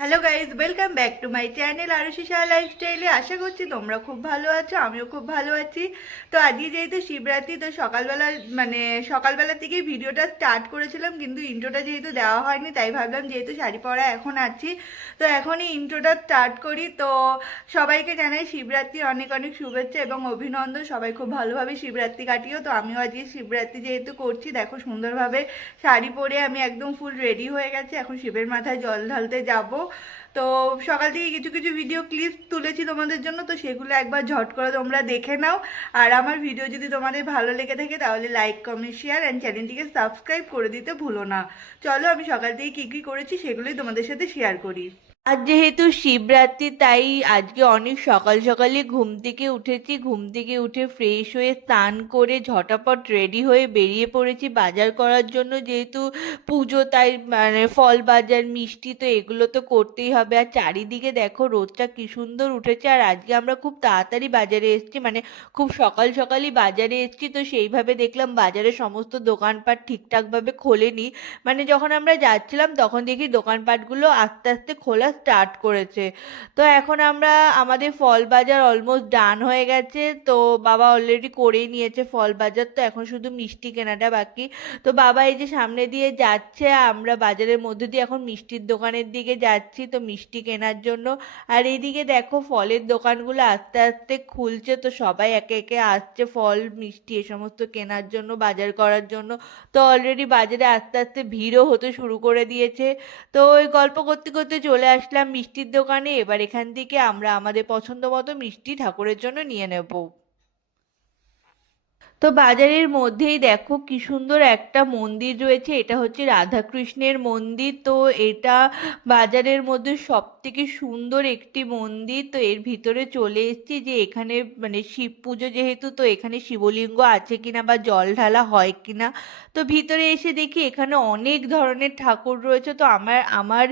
Hello guys, welcome back to my channel Arushi Saha লাইফস্টাইলে। আশা করছি তোমরা খুব ভালো আছো, আমিও খুব ভালো আছি। তো আজকে যেহেতু শিবরাত্রি, তো সকালবেলা থেকেই ভিডিওটা স্টার্ট করেছিলাম, কিন্তু ইন্ট্রোটা যেহেতু দেওয়া হয়নি, তাই ভাবলাম যেহেতু শাড়ি পরা এখন আছি, তো এখনই ইন্ট্রোটা স্টার্ট করি। তো সবাইকে জানাই শিবরাত্রির অনেক অনেক শুভেচ্ছা এবং অভিনন্দন। সবাই খুব ভালোভাবে শিবরাত্রি কাটিও। তো আমিও আজকে শিবরাত্রি যেহেতু করছি, দেখো সুন্দরভাবে শাড়ি পরে আমি একদম ফুল রেডি হয়ে গেছি। এখন শিবের মাথায় জল ঢালতে যাব। তো সকাল থেকে কিছু কিছু ভিডিও ক্লিপ তুলেছি তোমাদের জন্য, তো সেগুলো একবার ঝট করে তোমরা দেখে নাও। আর আমার ভিডিও যদি তোমাদের ভালো লেগে থাকে তাহলে লাইক, কমেন্ট, শেয়ার অ্যান্ড চ্যানেলটিকে সাবস্ক্রাইব করে দিতে ভুলো না। চলো আমি সকাল থেকে কী কী করেছি সেগুলোই তোমাদের সাথে শেয়ার করি। আজ যেহেতু শিবরাত্রি, তাই আজকে অনেক সকাল সকালই ঘুম থেকে উঠেছি। ঘুম থেকে উঠে ফ্রেশ হয়ে স্নান করে ঝটাপট রেডি হয়ে বেরিয়ে পড়েছি বাজার করার জন্য। যেহেতু পুজো, তাই ফল বাজার, মিষ্টি, তো এগুলো তো করতেই হবে। আর চারিদিকে দেখো রোদটা কি সুন্দর উঠেছে। আর আজকে আমরা খুব তাড়াতাড়ি বাজারে এসেছি, খুব সকাল সকালই বাজারে এসেছি। তো সেইভাবে দেখলাম বাজারে সমস্ত দোকানপাট ঠিকঠাকভাবে খোলেনি। যখন আমরা যাচ্ছিলাম তখন দেখি দোকানপাটগুলো আস্তে আস্তে খোলা স্টার্ট করেছে। তো এখন আমাদের ফল বাজার অলমোস্ট ডান হয়ে গেছে। তো বাবা অলরেডি করেই নিয়েছে ফল বাজার, তো এখন শুধু মিষ্টি কেনাটা বাকি। তো বাবা এই যে সামনে দিয়ে যাচ্ছে, আমরা বাজারের মধ্যে দিয়ে এখন মিষ্টির দোকানের দিকে যাচ্ছি, তো মিষ্টি কেনার জন্য। আর এইদিকে দেখো ফলের দোকানগুলো আস্তে আস্তে খুলছে, তো সবাই একে একে আসছে ফল, মিষ্টি এ সমস্ত কেনার জন্য, বাজার করার জন্য। তো অলরেডি বাজারে আস্তে আস্তে ভিড়ও হতে শুরু করে দিয়েছে। তো ওই গল্প করতে করতে চলে আসলাম মিষ্টির দোকানে। এবার এখান থেকে আমরা আমাদের পছন্দ মতো মিষ্টি ঠাকুরের জন্য নিয়ে নেব। তো বাজারের মধ্যেই দেখো কি সুন্দর একটা মন্দির রয়েছে, এটা হচ্ছে রাধাকৃষ্ণের মন্দির। তো এটা বাজারের মধ্যে সব থেকে সুন্দর একটি মন্দির। তো এর ভিতরে চলে এসেছি যে এখানে শিব পুজো যেহেতু, তো এখানে শিবলিঙ্গ আছে কিনা বা জল ঢালা হয় কিনা। তো ভিতরে এসে দেখি এখানে অনেক ধরনের ঠাকুর রয়েছে। তো আমার আমার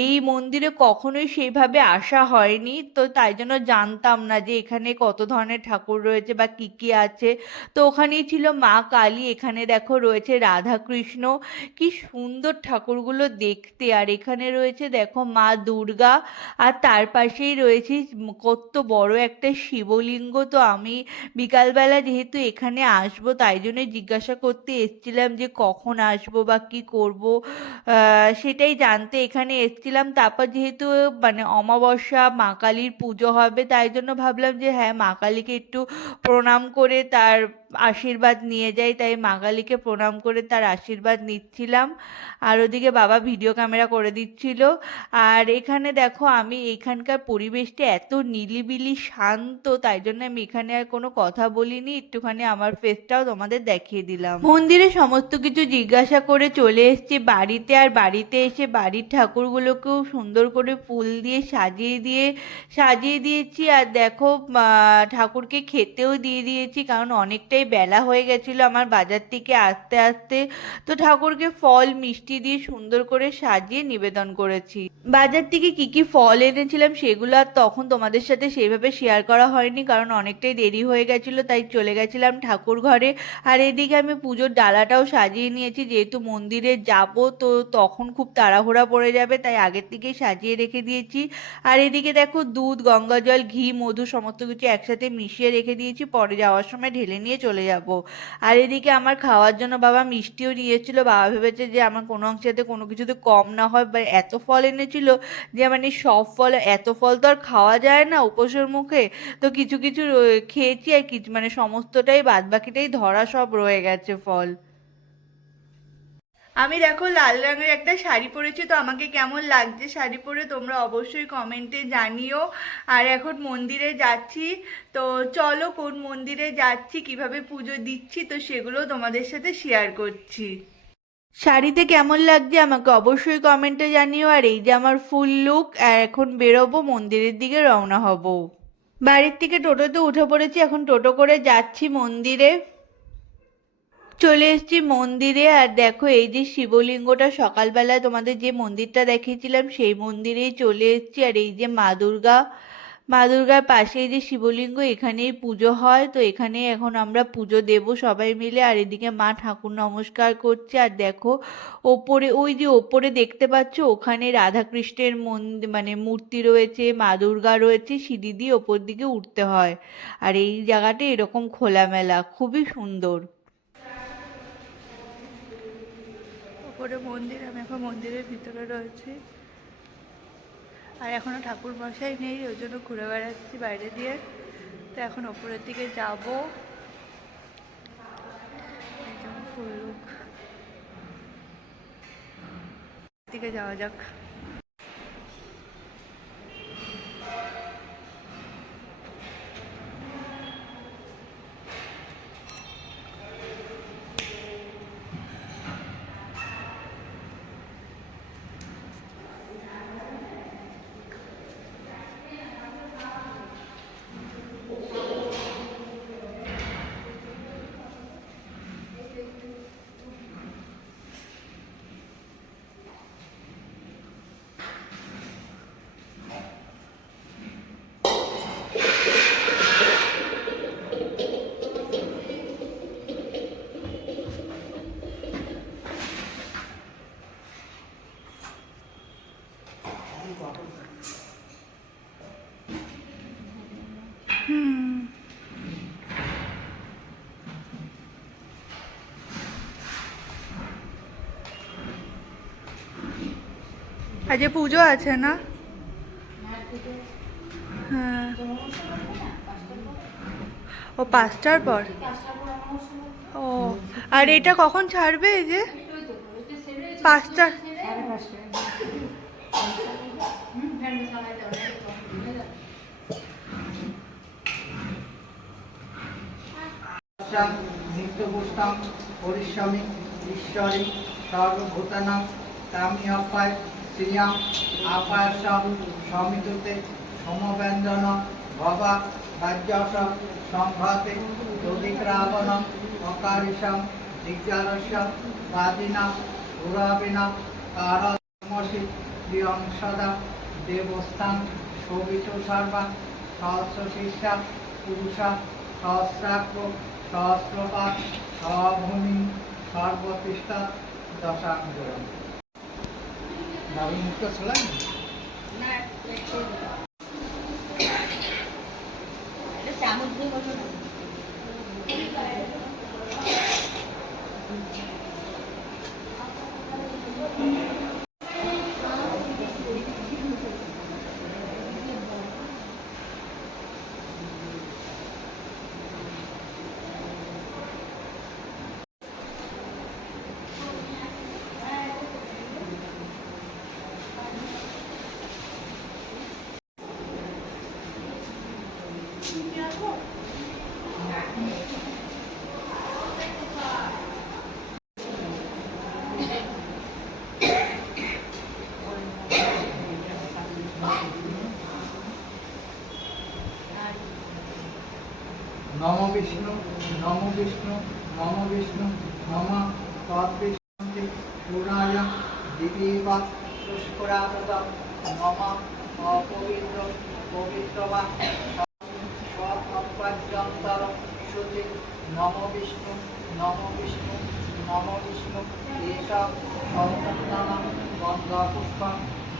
এই মন্দিরে কখনোই সেইভাবে আসা হয়নি, তো তাই জন্য জানতাম না যে এখানে কত ধরনের ঠাকুর রয়েছে বা কি কি আছে। তো ওখানেই ছিল মা কালী, এখানে দেখো রয়েছে রাধা কৃষ্ণ। কি সুন্দর ঠাকুরগুলো দেখতে। আর এখানে রয়েছে দেখো মা দুর্গা। আর তার পাশেই রয়েছে কত বড় একটা শিবলিঙ্গ। তো আমি বিকালবেলা যেহেতু এখানে আসবো, তাই জন্যই জিজ্ঞাসা করতে এসছিলাম যে কখন আসবো বা কি করব, সেটাই জানতে এখানে এসছিলাম। তারপর যেহেতু অমাবস্যা, মা কালীর পুজো হবে, তাই জন্য ভাবলাম যে হ্যাঁ, মা কালীকে একটু প্রণাম করে তার আশীর্বাদ নিয়ে যাই। তাই মা কালীকে প্রণাম করে তার আশীর্বাদ নিচ্ছিলাম। আর ওদিকে বাবা ভিডিও ক্যামেরা করে দিচ্ছিল। আর এখানে দেখো আমি এখানকার পরিবেশটা এত নিলিবিলি শান্ত, তাই জন্য আমি এখানে আর কোনো কথা বলিনি, একটুখানি আমার ফেসটাও তোমাদের দেখিয়ে দিলাম। মন্দিরে সমস্ত কিছু জিজ্ঞাসা করে চলে এসেছি বাড়িতে। আর বাড়িতে এসে বাড়ির ঠাকুরগুলোকেও সুন্দর করে ফুল দিয়ে সাজিয়ে দিয়েছি। আর দেখো ঠাকুরকে খেতেও দিয়ে দিয়েছি, কারণ অনেকটাই বেলা হয়ে গেছিলো আমার বাজার থেকে আসতে আসতে। তো ঠাকুরকে ফল মিষ্টি দিয়ে সুন্দর করে সাজিয়ে নিবেদন করেছি। বাজার থেকে কি কি ফল এনেছিলাম সেগুলো আর তখন তোমাদের সাথে সেইভাবে শেয়ার করা হয়নি, কারণ অনেকটাই দেরি হয়ে গেছিলো, তাই চলে গেছিলাম ঠাকুর ঘরে। আর এদিকে আমি পুজোর ডালাটাও সাজিয়ে নিয়েছি, যেহেতু মন্দিরে যাব, তো তখন খুব তাড়াহুড়া পড়ে যাবে, তাই আগের থেকেই সাজিয়ে রেখে দিয়েছি। আর এদিকে দেখো দুধ, গঙ্গা জল, ঘি, মধু সমস্ত কিছু একসাথে মিশিয়ে রেখে দিয়েছি, পরে যাওয়ার সময় ঢেলে নিয়ে চলে যাব। আর এদিকে আমার খাওয়ার জন্য বাবা মিষ্টিও নিয়ে এসেছিলো। বাবা ভেবেছে যে আমার কোনো অংশেতে কোনো কিছুতে কম না হয়, বা এত ফল এনেছিল যে সব ফল, এত ফল তো আর খাওয়া যায় না উপোসের মুখে। তো কিছু কিছু খেয়েছি, আর কিছু সমস্তটাই বাদ বাকিটাই ধরা সব রয়ে গেছে ফল। আমি দেখো লাল রঙের একটা শাড়ি পরেছি, তো আমাকে কেমন লাগছে শাড়ি পরে তোমরা অবশ্যই কমেন্টে জানিও। আর এখন মন্দিরে যাচ্ছি, তো চলো কোন মন্দিরে যাচ্ছি, কিভাবে পুজো দিচ্ছি, তো সেগুলো তোমাদের সাথে শেয়ার করছি। শাড়িতে কেমন লাগছে আমাকে অবশ্যই কমেন্টে জানিও। আর এই যে আমার ফুল লুক, আর এখন বেরোবো, মন্দিরের দিকে রওনা হব। বাড়ির থেকে টোটোতে উঠে পড়েছি, এখন টোটো করে যাচ্ছি মন্দিরে। চলে এসেছি মন্দিরে। আর দেখো এই যে শিবলিঙ্গটা, সকালবেলায় তোমাদের যে মন্দিরটা দেখিয়েছিলাম সেই মন্দিরেই চলে এসেছি। আর এই যে মা দুর্গা, মা দুর্গার পাশেই যে শিবলিঙ্গ, এখানেই পুজো হয়। তো এখানে এখন আমরা পুজো দেব সবাই মিলে। আর এদিকে মা ঠাকুর নমস্কার করছে। আর দেখো ওপরে, ওই যে ওপরে দেখতে পাচ্ছ, ওখানে রাধাকৃষ্ণের মানে মূর্তি রয়েছে, মা দুর্গা রয়েছে, সিঁড়ি দিয়ে ওপর দিকে উঠতে হয়। আর এই জায়গাটা এরকম খোলামেলা, খুবই সুন্দর। ওপরে মন্দির, আমি এখন মন্দিরের ভিতরে রয়েছি। আর এখনো ঠাকুর মশাই নেই, ওই জন্য ঘুরে বেড়াচ্ছি বাইরে দিয়ে। তো এখন ওপরের দিকে যাব। ফুল লুক দিকে যাওয়া যাক। আজ পুজো আছে না? হ্যাঁ, ও 5টার পর। ও, আর এটা কখন ছাড়বে? এই যে 5টা। নিত্যপুষ্টং পরিশ্রমী ঈশ্বরী সর্বভূতানাং তামি অপায় শ্রিয়াং আপায়স সমিতুতে সমব্যঞ্জন ভবা রাজ্যস সংঘাতে তদিক্রাবণং অকারিষং দিগ্জারস্য বাদিনা পুরাবিনা কারমসি প্রিয়ং সদা দেবস্থান শোভিত সর্বা সহস্রশিষ্টা পুরুষা সহস্রাক্ষ সহস্রপাত সভূমি সর্বতিষ্ঠা দশাঙ্গুরম। দারুণ মুখটা ছিলেন নম বিষ্ণু নম বিষ্ণু নম বিষ্ণু নম তদ্বিষ্ণু পুরায় দিবিবা পুষ্করাবত নম অপবিত্র পবিত্রবা সপর্যন্তর শুচি নম বিষ্ণু নম বিষ্ণু নম বিষ্ণু এসব সৌতন্নাম গন্ধপুষ্প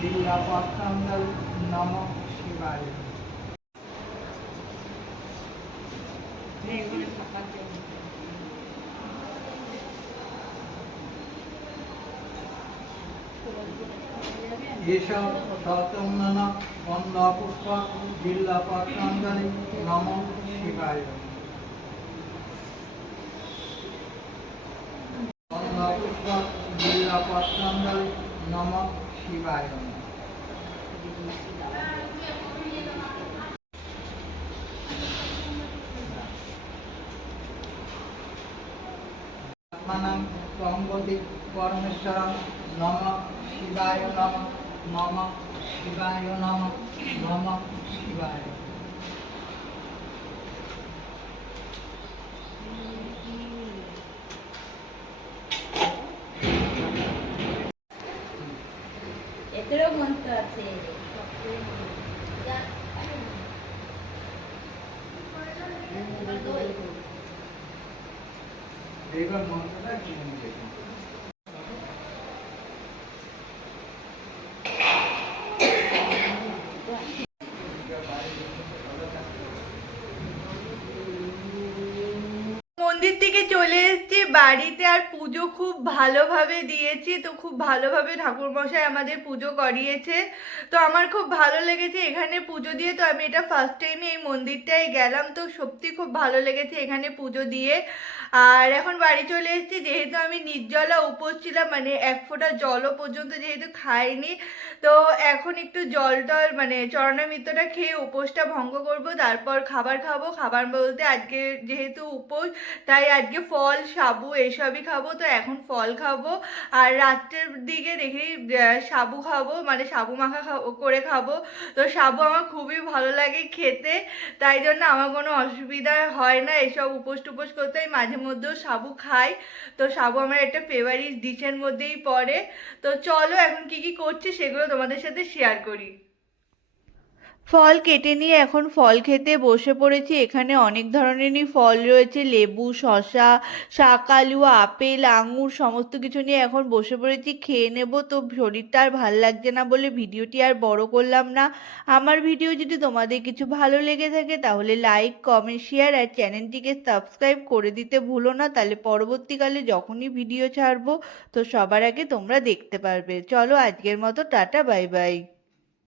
বিল্লপত্রাঞ্জল নম শিবায়। এসব সতম্নন গন্ধপুষ্প বিল্লপত্রাঞ্জলি নম শিবায়। গন্ধপুষ্প বিল্লপত্রাঞ্জলি নম শিবায়। আত্মানাং ত্বম্বতি পরমেশ্বরং নম শিবায় নম নম শিবায় নম নম শিবায়। এদেরও মন্ত্র আছে। এইবার মন্ত্রটা চিনি দেখুন। মন্দির থেকে চলে এসেছি বাড়িতে, আর পুজো খুব ভালোভাবে দিয়েছি। তো খুব ভালোভাবে ঠাকুরমশাই আমাদের পুজো করিয়েছে, তো আমার খুব ভালো লেগেছে এখানে পুজো দিয়ে। তো আমি এটা ফার্স্ট টাইমে এই মন্দিরটায় গেলাম, তো সত্যি খুব ভালো লেগেছে এখানে পুজো দিয়ে। আর এখন বাড়ি চলে এসেছি, যেহেতু আমি নির্জলা উপোস ছিলাম, মানে এক ফোঁটা জলও পর্যন্ত যেহেতু খাইনি, তো এখন একটু জল টল মানে চরণামৃতটা খেয়ে উপোসটা ভঙ্গ করব, তারপর খাবার খাবো। খাবার বলতে আজকে যেহেতু উপোস, তাই আজকে ফল সাবু এসবই খাবো। তো এখন ফল খাবো, আর রাত্রের দিকে দেখি সাবু খাবো, মানে সাবু মাখা করে খাবো। তো সাবু আমার খুবই ভালো লাগে খেতে, তাই জন্য আমার কোনো অসুবিধা হয় না এসব উপোস টুপোস করতে। আমি মাঝে মধ্যেও সাবু খাই, তো সাবু আমার একটা ফেভারিট ডিশের মধ্যেই পড়ে। তো চলো এখন কি কি করছি সেগুলো তোমাদের সাথে শেয়ার করি। ফল কেটে নিয়ে এখন ফল খেতে বসে পড়েছি। এখানে অনেক ধরনেরই ফল রয়েছে, লেবু, শসা, শাকালু, আপেল, আঙুর, সমস্ত কিছু নিয়ে এখন বসে পড়েছি, খেয়ে নেব। তো শরীরটা আর ভাল লাগছে না বলে ভিডিওটি আর বড় করলাম না। আমার ভিডিও যদি তোমাদের কিছু ভালো লেগে থাকে তাহলে লাইক, কমেন্ট, শেয়ার আর চ্যানেলটিকে সাবস্ক্রাইব করে দিতে ভুলো না, তাহলে পরবর্তীকালে যখনই ভিডিও ছাড়বো তো সবার আগে তোমরা দেখতে পারবে। চলো আজকের মতো টাটা, বাই বাই।